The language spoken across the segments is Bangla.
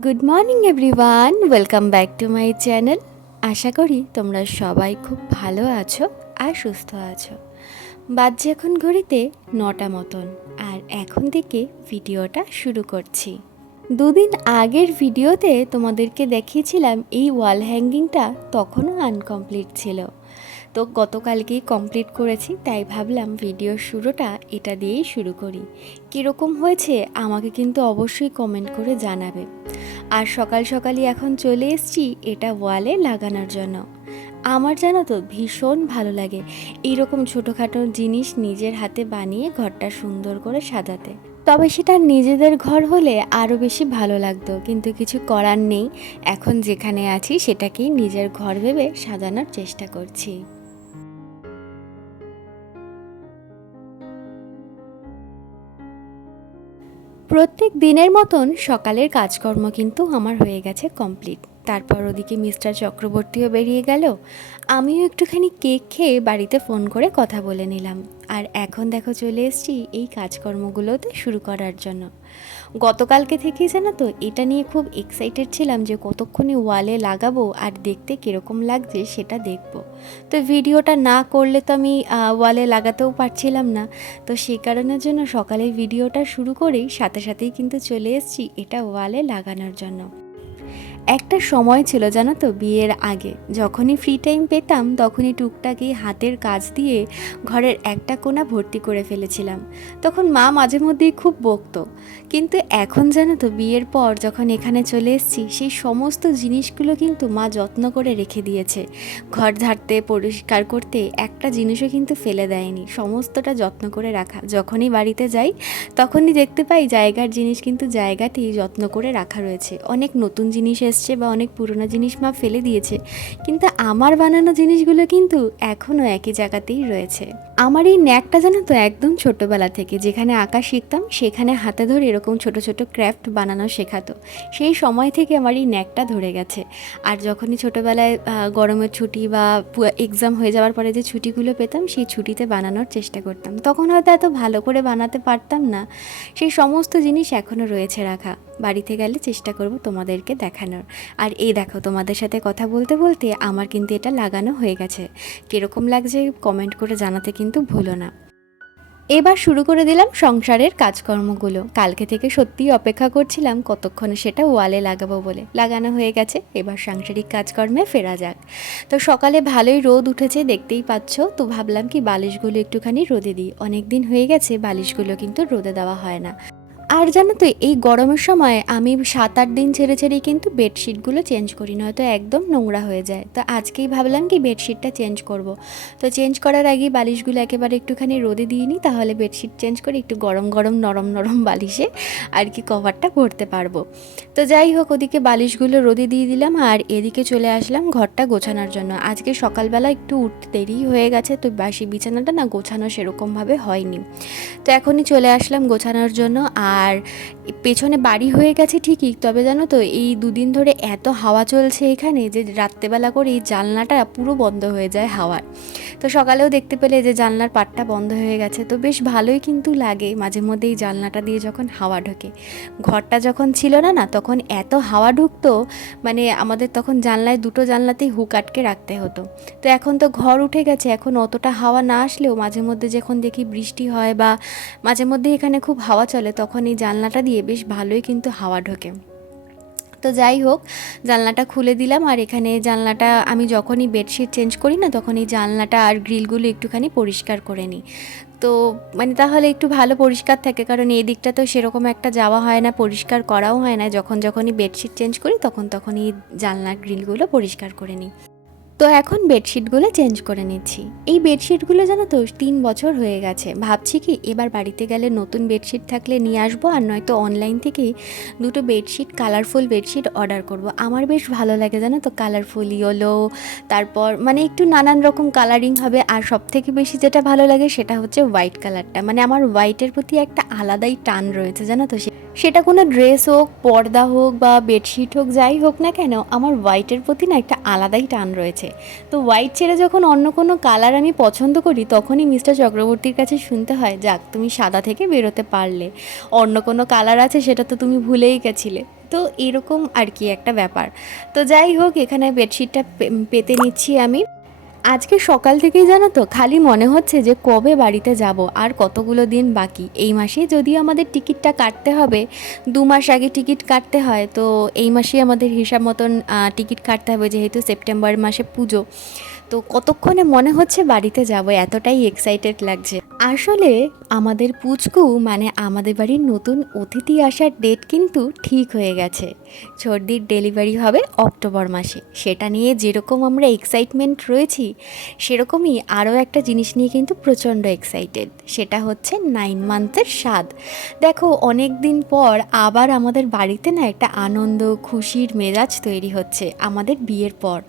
Good morning everyone welcome back to my channel আশা করি তোমরা সবাই খুব ভালো আছো আর সুস্থ আছো। বাজছে এখন ঘড়িতে নটা মতন, আর এখন থেকে ভিডিওটা শুরু করছি। দুদিন আগের ভিডিওতে তোমাদেরকে দেখিয়েছিলাম এই ওয়াল হ্যাঙ্গিংটা তখনও আনকমপ্লিট ছিল। তো গতকালকেই কমপ্লিট করেছি, তাই ভাবলাম ভিডিওর শুরুটা এটা দিয়েই শুরু করি। কীরকম হয়েছে আমাকে কিন্তু অবশ্যই কমেন্ট করে জানাবে। আর সকাল সকালই এখন চলে এসেছি এটা ওয়ালে লাগানোর জন্য। আমার জানো তো ভীষণ ভালো লাগে এইরকম ছোটোখাটো জিনিস নিজের হাতে বানিয়ে ঘরটা সুন্দর করে সাজাতে। তবে সেটা নিজেদের ঘর হলে আরও বেশি ভালো লাগতো, কিন্তু কিছু করার নেই। এখন যেখানে আছি সেটাকেই নিজের ঘর ভেবে সাজানোর চেষ্টা করছি। প্রত্যেক দিনের মতন সকালের কাজকর্ম কিন্তু আমার হয়ে গেছে কমপ্লিট। তারপর ওদিকে মিস্টার চক্রবর্তীও বেরিয়ে গেল। আমিও একটুখানি কেক খেয়ে বাড়িতে ফোন করে কথা বলে নিলাম। আর এখন দেখো চলে এসছি এই কাজকর্মগুলোতে শুরু করার জন্য। গতকালকে থেকেই জানো তো, এটা নিয়ে খুব এক্সাইটেড ছিলাম যে কতক্ষণে ওয়ালে লাগাবো আর দেখতে কীরকম লাগছে সেটা দেখব। তো ভিডিওটা না করলে তো আমি ওয়ালে লাগাতেও পারছিলাম না। তো সেই কারণের জন্য সকালে ভিডিওটা শুরু করেই সাথে সাথেই কিন্তু চলে এসেছি এটা ওয়ালে লাগানোর জন্য। একটা সময় ছিল জানো তো, বিয়ের আগে। যখনই ফ্রি টাইম পেতাম, তখনই টুকটাকি হাতের কাজ দিয়ে ঘরের একটা কোণা ভর্তি করে ফেলেছিলাম। তখন মা মাঝে মধ্যেই খুব বকতো। কিন্তু এখন জানো তো, বিয়ের পর যখন এখানে চলে এসেছি, সেই সমস্ত জিনিসগুলো কিন্তু মা যত্ন করে রেখে দিয়েছে। ঘর ঝাড়তে, পরিষ্কার করতে, একটা জিনিসও কিন্তু ফেলে দেয়নি। সমস্তটা যত্ন করে রাখা। যখনই বাড়িতে যাই, তখনই দেখতে পাই জায়গার জিনিস কিন্তু জায়গাতেই যত্ন করে রাখা রয়েছে। অনেক নতুন জিনিস এসছে বা অনেক পুরনো জিনিস মা ফেলে দিয়েছে। কিন্তু আমার বানানো জিনিসগুলো কিন্তু এখনও একই জায়গাতেই রয়েছে। আমার এই ন্যাকটা জানো তো একদম ছোটোবেলা থেকে, যেখানে আঁকা শিখতাম, সেখানে হাতে ধরে এরকম ছোট ছোট ক্র্যাফট বানানো শেখাতো। সেই সময় থেকে আমার এই ন্যাকটা ধরে গেছে। আর যখনই ছোটোবেলায় গরমের ছুটি বা এক্সাম হয়ে যাওয়ার পরে যে ছুটিগুলো পেতাম, সেই ছুটিতে বানানোর চেষ্টা করতাম। তখন হয়তো এত ভালো করে বানাতে পারতাম না। সেই সমস্ত জিনিস এখনও রয়েছে রাখা। বাড়িতে গেলে চেষ্টা করব তোমাদেরকে দেখানোর। আর এই দেখো, তোমাদের সাথে কথা বলতে বলতে আমার কিন্তু এটা লাগানো হয়ে গেছে। কীরকম লাগছে কমেন্ট করে জানাতে কিন্তু ভুলো না। এবার শুরু করে দিলাম সংসারের কাজকর্মগুলো। কালকে থেকে সত্যিই অপেক্ষা করছিলাম কতক্ষণে সেটা ওয়ালে লাগাবো বলে। লাগানো হয়ে গেছে, এবার সাংসারিক কাজকর্মে ফেরা যাক। তো সকালে ভালোই রোদ উঠেছে, দেখতেই পাচ্ছ। তো ভাবলাম কি বালিশগুলো একটুখানি রোদে দিই। অনেক দিন হয়ে গেছে, বালিশগুলো কিন্তু রোদে দেওয়া হয় না। আর জানো তো, এই গরমের সময় আমি সাত আট দিন ছেড়ে ছেড়েই কিন্তু বেডশিটগুলো চেঞ্জ করি, নয়তো একদম নোংরা হয়ে যায়। তো আজকেই ভাবলাম কি বেডশিটটা চেঞ্জ করব। তো চেঞ্জ করার আগেই বালিশগুলো একেবারে একটুখানি রোদে দিয়ে নিই, তাহলে বেডশিট চেঞ্জ করে একটু গরম গরম, নরম নরম বালিশে আর কি কভারটা ভরতে পারব। তো যাই হোক, ওদিকে বালিশগুলো রোদে দিয়ে দিলাম আর এদিকে চলে আসলাম ঘরটা গোছানোর জন্য। আজকে সকালবেলা একটু উঠতে দেরি হয়ে গেছে, তো বাসি বিছানাটা না গোছানো সেরকমভাবে হয়নি। তো এখনই চলে আসলাম গোছানোর জন্য আর পেছনে বাড়ি হয়ে গেছে ঠিকই, তবে জানো তো এই দুদিন ধরে এত হাওয়া চলছে এখানে যে রাত্রেবেলা করে এই জানলাটা পুরো বন্ধ হয়ে যায় হাওয়ার। তো সকালেও দেখতে পেলে যে জানলার পাটটা বন্ধ হয়ে গেছে, তো বেশ ভালোই কিন্তু লাগে মাঝে মধ্যে এই জানলাটা দিয়ে যখন হাওয়া ঢোকে। ঘরটা যখন ছিল না না, তখন এত হাওয়া ঢুকতো মানে আমাদের তখন জানলায় দুটো জানলাতেই হুক আটকে রাখতে হতো। তো এখন তো ঘর উঠে গেছে, এখন অতটা হাওয়া না আসলেও মাঝে মধ্যে যখন দেখি বৃষ্টি হয় বা মাঝে মধ্যে এখানে খুব হাওয়া চলে তখন এই জানলাটা দিয়ে বেশ ভালোই কিন্তু হাওয়া ঢোকে। তো যাই হোক, জানলাটা খুলে দিলাম আর এখানে জানলাটা আমি যখনই বেডশিট চেঞ্জ করি না তখন এই জানলাটা আর গ্রিলগুলো একটুখানি পরিষ্কার করে নিই। তো মানে তাহলে একটু ভালো পরিষ্কার থাকে, কারণ এই দিকটা তো সেরকম একটা যাওয়া হয় না, পরিষ্কার করাও হয় না। যখন যখনই বেডশিট চেঞ্জ করি, তখন তখনই জানলার গ্রিলগুলো পরিষ্কার করে নিই। তো এখন বেডশিটগুলো চেঞ্জ করে নিচ্ছি। এই বেডশিটগুলো জানো তো তিন বছর হয়ে গেছে। ভাবছি কি এবার বাড়িতে গেলে নতুন বেডশিট থাকলে নিয়ে আসব আর নয়তো অনলাইন থেকেই দুটো বেডশিট, কালারফুল বেডশিট অর্ডার করব। আমার বেশ ভালো লাগে জানো তো, কালারফুল ইয়েলো, তারপর মানে একটু নানান রকম কালারিং হবে আর সব থেকে বেশি যেটা ভালো লাগে সেটা হচ্ছে হোয়াইট কালারটা মানে আমার হোয়াইটের প্রতি একটা আলাদাই টান রয়েছে জানো তো, সে- সেটা কোনো ড্রেস হোক, পর্দা হোক বা বেডশিট হোক, যাই হোক না কেন, আমার হোয়াইটের প্রতি না একটা আলাদাই টান রয়েছে। তো হোয়াইট ছেড়ে যখন অন্য কোনো কালার আমি পছন্দ করি, তখনই মিস্টার চক্রবর্তীর কাছে শুনতে হয়, যাক, তুমি সাদা থেকে বেরোতে পারলে। অন্য কোনো কালার আছে, সেটা তো তুমি ভুলেই গেছিলে। তো এরকম আর কি একটা ব্যাপার। তো যাই হোক, এখানে বেডশিটটা পেতে নিচ্ছি আমি। আজকে সকাল থেকেই জানো তো, খালি মনে হচ্ছে যে কবে বাড়িতে যাব আর কতগুলো দিন বাকি। এই মাসে যদি আমাদের টিকিটটা কাটতে হবে, দু মাস আগে টিকিট কাটতে হয়, তো এই মাসেই আমাদের হিসাব মতন টিকিট কাটতে হবে যেহেতু সেপ্টেম্বর মাসে পুজো। তো কতক্ষণে মনে হচ্ছে বাড়িতে যাব? এতটাই এক্সাইটেড লাগছে। আসলে আমাদের পুচকু মানে আমাদের বাড়ির নতুন অতিথি আসার ডেট কিন্তু ঠিক হয়ে গেছে। সর্দির ডেলিভারি হবে অক্টোবর মাসে। সেটা নিয়ে যেরকম আমরা এক্সাইটমেন্ট রয়েছি, সেরকমই আরও একটা জিনিস নিয়ে কিন্তু প্রচণ্ড এক্সাইটেড সেটা হচ্ছে নাইন মান্থের স্বাদ। দেখো অনেক দিন পর আবার আমাদের বাড়িতে না একটা আনন্দ, খুশির মেজাজ তৈরি হচ্ছে আমাদের বিয়ের পর।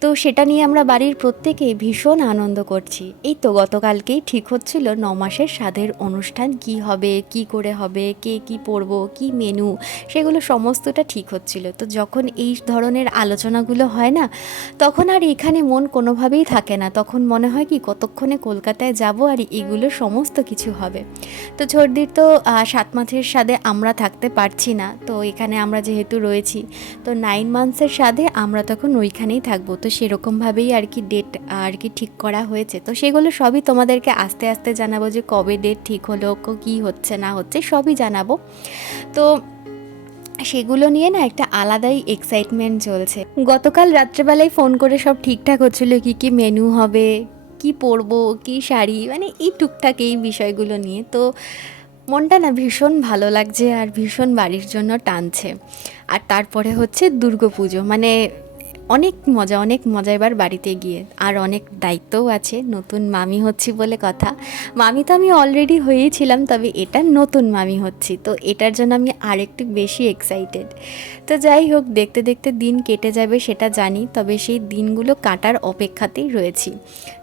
তো সেটা নিয়ে আমরা বাড়ির প্রত্যেকেই ভীষণ আনন্দ করছি। এই তো গতকালকেই ঠিক হচ্ছিল ন মাসের স্বাদের অনুষ্ঠান, কি হবে, কি করে হবে, কে কি পরব, কি মেনু সেগুলো সমস্তটা ঠিক হচ্ছিল। তো যখন এই ধরনের আলোচনাগুলো হয় না, তখন আর এখানে মন কোনোভাবেই থাকে না। তখন মনে হয় কি, কতক্ষণে কলকাতায় যাব আর এগুলো সমস্ত কিছু হবে। তো ছর্দির তো সাত মাসের স্বাদে আমরা থাকতে পারছি না। তো এখানে আমরা যেহেতু রয়েছি, তো নাইন মান্থসের স্বাদে আমরা তখন ওইখানেই থাকব। তো সেরকমভাবেই আর কি ডেট আর কি ঠিক করা হয়েছে? তো সেগুলো সবই তোমাদেরকে আস্তে আস্তে জানাব যে কবে ডেট ঠিক হলো, ক- কী হচ্ছে, না হচ্ছে, সবই জানাব। তো সেগুলো নিয়ে না একটা আলাদাই এক্সাইটমেন্ট চলছে। গতকাল রাত্রেবেলায় ফোন করে সব ঠিকঠাক হচ্ছিল, কি কি মেনু হবে, কি পরবো, কি শাড়ি মানে এই টুকটাক এই বিষয়গুলো নিয়ে। তো মনটা না ভীষণ ভালো লাগছে আর ভীষণ বাড়ির জন্য টানছে। আর তারপরে হচ্ছে দুর্গাপুজো মানে অনেক মজা অনেক মজা এবার বাড়িতে গিয়ে। আর অনেক দায়িত্বও আছে, নতুন মামি হচ্ছি বলে কথা। মামি তো আমি অলরেডি হয়েছিলাম তবে এটা নতুন মামি হচ্ছি, তো এটার জন্য আমি আরেকটু বেশি এক্সাইটেড তো যাই হোক, দেখতে দেখতে দিন কেটে যাবে সেটা জানি, তবে সেই দিনগুলো কাটার অপেক্ষাতেই রয়েছি।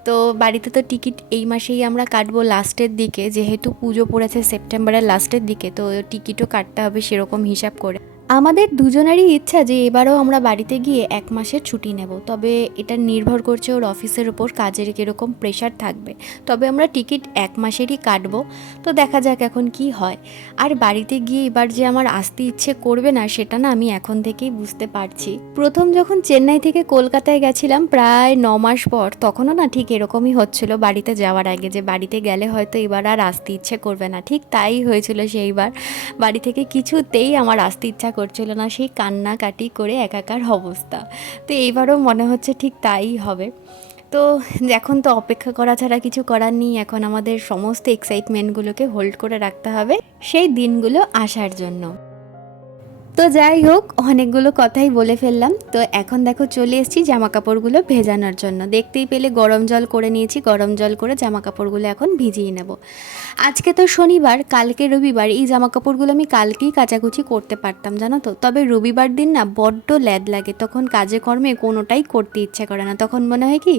তো বাড়িতে তো টিকিট এই মাসেই আমরা কাটবো লাস্টের দিকে, যেহেতু পুজো পড়েছে সেপ্টেম্বরের লাস্টের দিকে, তো টিকিটও কাটতে হবে সেরকম হিসাব করে। আমাদের দুজনেরই ইচ্ছা যে এবারও আমরা বাড়িতে গিয়ে এক মাসের ছুটি নেব, তবে এটা নির্ভর করছে ওর অফিসের ওপর কাজের কীরকম প্রেশার থাকবে। তবে আমরা টিকিট এক মাসেরই কাটবো, তো দেখা যাক এখন কি হয়। আর বাড়িতে গিয়ে এবার যে আমার আসতে ইচ্ছে করবে না, সেটা না আমি এখন থেকেই বুঝতে পারছি। প্রথম যখন চেন্নাই থেকে কলকাতায় গেছিলাম প্রায় ন মাস পর, তখনও না ঠিক এরকমই হচ্ছিল বাড়িতে যাওয়ার আগে যে বাড়িতে গেলে হয়তো এবার আর আসতে ইচ্ছে করবে না। ঠিক তাই হয়েছিল সেইবার। বাড়ি থেকে কিছুতেই আমার আসতে ইচ্ছা করছিল না, সেই কান্নাকাটি করে একাকার অবস্থা। তো এইবারও মনে হচ্ছে ঠিক তাই হবে। তো এখন তো অপেক্ষা করা ছাড়া কিছু করার নেই, এখন আমাদের সমস্ত এক্সাইটমেন্টগুলোকে হোল্ড করে রাখতে হবে, সেই দিনগুলো আসার জন্য। তো যাই হোক, অনেকগুলো কথাই বলে ফেললাম। তো এখন দেখো চলে এসেছি জামা কাপড়গুলো ভেজানোর জন্য। দেখতেই পেলে গরম জল করে নিয়েছি, গরম জল করে জামা কাপড়গুলো এখন ভিজিয়ে নেব। আজকে তো শনিবার, কালকে রবিবার, এই জামা কাপড়গুলো আমি কালকেই কাচাকুচি করতে পারতাম, জানো তো? তবে রবিবার দিন না বড্ড ল্যাদ লাগে, তখন কাজে কর্মে কোনোটাই করতে ইচ্ছে করে না। তখন মনে হয় কি,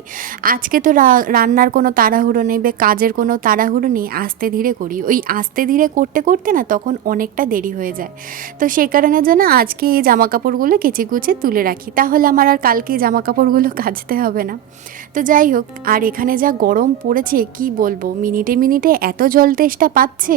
আজকে তো রান্নার কোনো তাড়াহুড়ো নেই বা কাজের কোনো তাড়াহুড়ো নেই, আস্তে ধীরে করি। ওই আস্তে ধীরে করতে করতে না তখন অনেকটা দেরি হয়ে যায়। তো সেই কারণের জন্য আজকে এই জামা কাপড়গুলো কেচে কুচে তুলে রাখি। তাহলে আমার আর কালকে জামা কাপড়গুলো কাচতে হবে না। তো যাই হোক, আর এখানে যা গরম পড়েছে, কি বলব? মিনিটে মিনিটে এত জল তেষ্টা পাচ্ছে।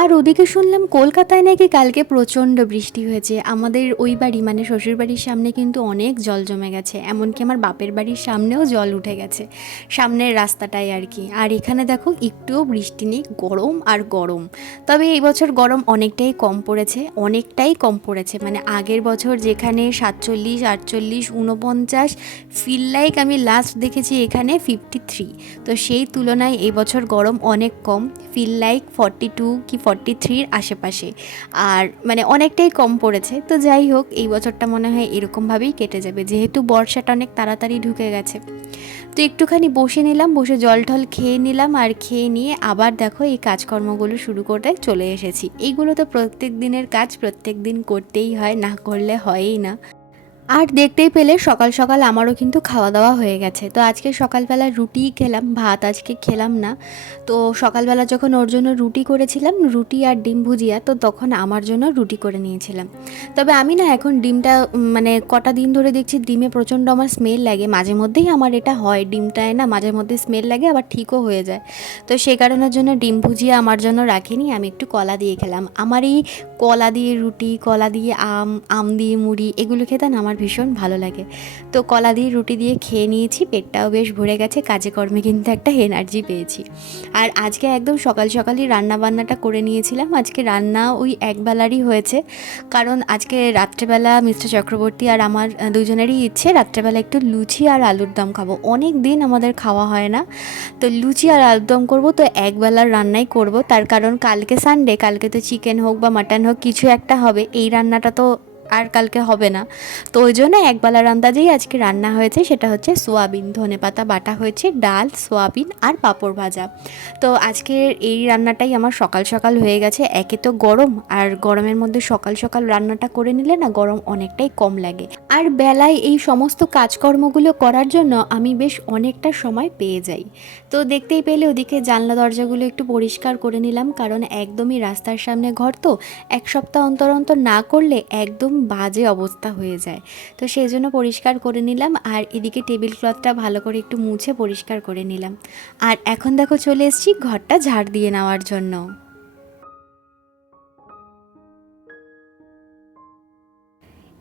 আর ওদিকে শুনলাম কলকাতায় নাকি কালকে প্রচণ্ড বৃষ্টি হয়েছে। আমাদের ওই বাড়ি মানে শ্বশুর বাড়ির সামনে কিন্তু অনেক জল জমে গেছে। এমনকি আমার বাপের বাড়ির সামনেও জল উঠে গেছে। সামনের রাস্তাটাই আর কি। আর এখানে দেখো একটুও বৃষ্টি নেই, গরম আর গরম। তবে এই বছর গরম অনেকটাই কম পড়েছে, অনেকটাই কম পড়েছে। মানে আগের বছর যেখানে সাতচল্লিশ, আটচল্লিশ উনপঞ্চাশ ফিল লাইক আমি লাস্ট দেখেছি এখানে ফিফটি থ্রি তো সেই তুলনায় এই বছর গরম অনেক কম ফিল লাইক ফর্টি টু কি ফর্টি থ্রির আশেপাশে। আর মানে অনেকটাই কম পড়েছে। তো যাই হোক, এই বছরটা মনে হয় এরকমভাবেই কেটে যাবে। যেহেতু বর্ষাটা অনেক তাড়াতাড়ি ঢুকে গেছে। তো একটুখানি বসে নিলাম, বসে জল টল খেয়ে নিলাম আর খেয়ে নিয়ে আবার দেখো এই কাজকর্মগুলো শুরু করতে চলে এসেছি। এইগুলো তো প্রত্যেক দিনের কাজ, প্রত্যেক দিন করতেই হয়, না করলে হয়ই না। আর দেখতেই পেলে সকাল সকাল আমারও কিন্তু খাওয়া দাওয়া হয়ে গেছে। তো আজকে সকালবেলা রুটিই খেলাম, ভাত আজকে খেলাম না। তো সকালবেলা যখন ওর জন্য রুটি করেছিলাম, রুটি আর ডিম ভুজিয়া, তো তখন আমার জন্য রুটি করে নিয়েছিলাম। তবে আমি না এখন ডিমটা মানে কটা দিন ধরে দেখছি ডিমে প্রচণ্ড আমার স্মেল লাগে। মাঝে মধ্যেই আমার এটা হয়, ডিমটায় না মাঝে মধ্যে স্মেল লাগে, আবার ঠিকও হয়ে যায়। তো সেই কারণের জন্য ডিম ভুজিয়া আমার জন্য রাখিনি, আমি একটু কলা দিয়ে খেলাম। আমার এই কলা দিয়ে রুটি, কলা দিয়ে আম আম দিয়ে মুড়ি, এগুলো খেতে না আমার ভীষণ ভালো লাগে। তো কলা দিয়ে রুটি দিয়ে খেয়ে নিয়েছি, পেটটাও বেশ ভরে গেছে, কাজে কর্মে কিন্তু একটা এনার্জি পেয়েছি। আর আজকে একদম সকাল সকালই রান্না বান্নাটা করে নিয়েছিলাম। আজকে রান্না ওই একবেলারই হয়েছে। কারণ আজকে রাত্রেবেলা মিস্টার চক্রবর্তী আর আমার দুজনেরই ইচ্ছে রাত্রেবেলা একটু লুচি আর আলুর দম খাব। অনেক দিন আমাদের খাওয়া হয় না। তো লুচি আর আলুর দম করব, তো একবেলার রান্নাই করব। তার কারণ কালকে সানডে কালকে তো চিকেন হোক বা মাটন হোক, কিছু একটা হবে। এই রান্নাটা তো আর কালকে হবে না। তো ওই জন্য একবেলার আন্দাজেই আজকে রান্না হয়েছে সেটা হচ্ছে সোয়াবিন ধনেপাতা বাটা হয়েছে, ডাল, সোয়াবিন আর পাঁপড় ভাজা। তো আজকের এই রান্নাটাই আমার সকাল সকাল হয়ে গেছে। একে তো গরম আর গরমের মধ্যে সকাল সকাল রান্নাটা করে নিলে না গরম অনেকটাই কম লাগে। আর বেলায় এই সমস্ত কাজকর্মগুলো করার জন্য আমি বেশ অনেকটা সময় পেয়ে যাই। তো দেখতেই পেলে ওদিকে জানলা দরজাগুলো একটু পরিষ্কার করে নিলাম, কারণ একদমই রাস্তার সামনে ঘর তো। এক সপ্তাহ অন্তর অন্তর না করলে একদম বাজে অবস্থা হয়ে যায়। তো সেই জন্য পরিষ্কার করে নিলাম আর এদিকে টেবিল ক্লথটা ভালো করে একটু মুছে পরিষ্কার করে নিলাম। আর এখন দেখো চলে এসেছি ঘরটা ঝাড় দিয়ে নেওয়ার জন্য।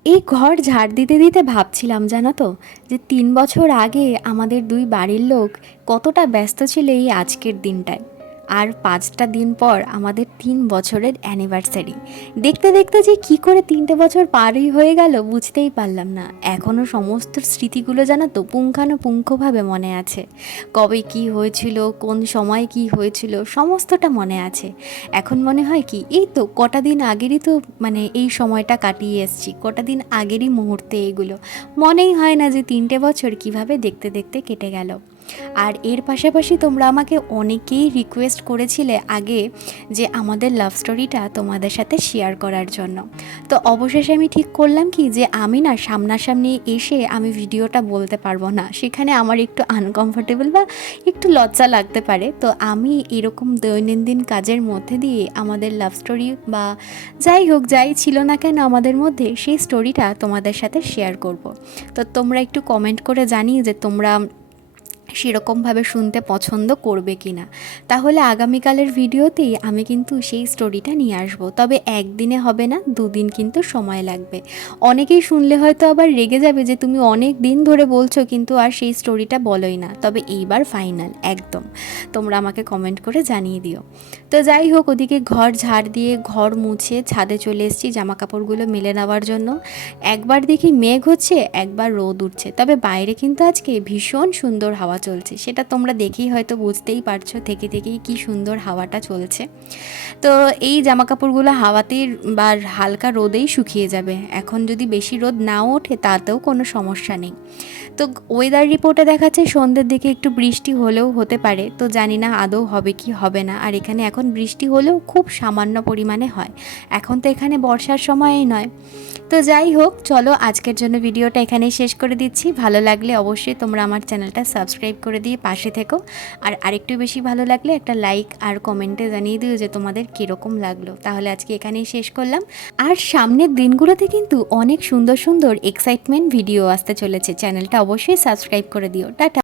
এই ঘর ঝাড় দিতে দিতে ভাবছিলাম জানো তো, যে তিন বছর আগে আমাদের দুই বাড়ির লোক কতটা ব্যস্ত ছিল এই আজকের দিনটায়। আর পাঁচটা দিন পর আমাদের তিন বছরের অ্যানিভার্সারি দেখতে দেখতে যে কি করে তিনটে বছর পারই হয়ে গেল, বুঝতেই পারলাম না। এখনও সমস্ত স্মৃতিগুলো জানো তো পুঙ্খানুপুঙ্খভাবে মনে আছে। কবে কি হয়েছিল, কোন সময় কি হয়েছিল, সমস্তটা মনে আছে। এখন মনে হয় কি, এই তো কটা দিন আগেরই তো মানে এই সময়টা কাটিয়ে এসেছি, কটা দিন আগেরই মুহূর্তে এগুলো। মনেই হয় না যে তিনটে বছর কীভাবে দেখতে দেখতে কেটে গেল। আর এর পাশাপাশি তোমরা আমাকে অনেকেই রিকোয়েস্ট করেছিলে আগে যে আমাদের লাভ স্টোরিটা তোমাদের সাথে শেয়ার করার জন্য। তো অবশেষে আমি ঠিক করলাম কি যে আমি না সামনাসামনি এসে আমি ভিডিওটা বলতে পারব না। সেখানে আমার একটু আনকমফোর্টেবল বা একটু লজ্জা লাগতে পারে। তো আমি এরকম দৈনন্দিন কাজের মধ্যে দিয়ে আমাদের লাভ স্টোরি বা যাই হোক, যাই ছিল না কেন আমাদের মধ্যে সেই স্টোরিটা তোমাদের সাথে শেয়ার করব। তো তোমরা একটু কমেন্ট করে জানিয়ে যে তোমরা সেরকমভাবে শুনতে পছন্দ করবে কি না। তাহলে আগামীকালের ভিডিওতেই আমি কিন্তু সেই স্টোরিটা নিয়ে আসব। তবে একদিনে হবে না, দুদিন কিন্তু সময় লাগবে। অনেকেই শুনলে হয়তো আবার রেগে যাবে যে তুমি অনেক দিন ধরে বলছো কিন্তু আর সেই স্টোরিটা বলোই না। তবে এইবার ফাইনাল একদম। তোমরা আমাকে কমেন্ট করে জানিয়ে দিও। তো যাই হোক, ওদিকে ঘর ঝাড় দিয়ে ঘর মুছে ছাদে চলে এসেছি জামা কাপড়গুলো মেলে নেওয়ার জন্য। একবার দেখি মেঘ হচ্ছে, একবার রোদ উঠছে। তবে বাইরে কিন্তু আজকে ভীষণ সুন্দর হাওয়া চলছে। সেটা তোমরা দেখেই হয়তো বুঝতেই পারছ থেকে থেকেই কি সুন্দর হাওয়াটা চলছে। তো এই জামা কাপড়গুলো হাওয়াতেই বা হালকা রোদেই শুকিয়ে যাবে। এখন যদি বেশি রোদ না ওঠে তাতেও কোনো সমস্যা নেই। তো ওয়েদার রিপোর্টে দেখাচ্ছে সন্ধ্যের দিকে একটু বৃষ্টি হলেও হতে পারে। তো জানি না আদৌ হবে কি, হবে না। আর এখানে এখন বৃষ্টি হলেও খুব সামান্য পরিমাণে হয়। এখন তো এখানে বর্ষার সময়ই নয়। তো যাই হোক, চলো আজকের জন্য ভিডিওটা এখানেই শেষ করে দিচ্ছি। ভালো লাগলে অবশ্যই তোমরা আমার চ্যানেলটা সাবস্ক্রাইব করে দিয়ে পাশে থেকো। আর আরেকটু বেশি ভালো লাগলে একটা লাইক আর কমেন্টে জানিয়ে দিও যে তোমাদের কীরকম লাগল। তাহলে আজকে এখানেই শেষ করলাম। আর সামনের দিনগুলোতে কিন্তু অনেক সুন্দর সুন্দর এক্সাইটমেন্ট ভিডিও আসতে চলেছে চ্যানেলটা অবশ্যই সাবস্ক্রাইব করে দিও। টাটা।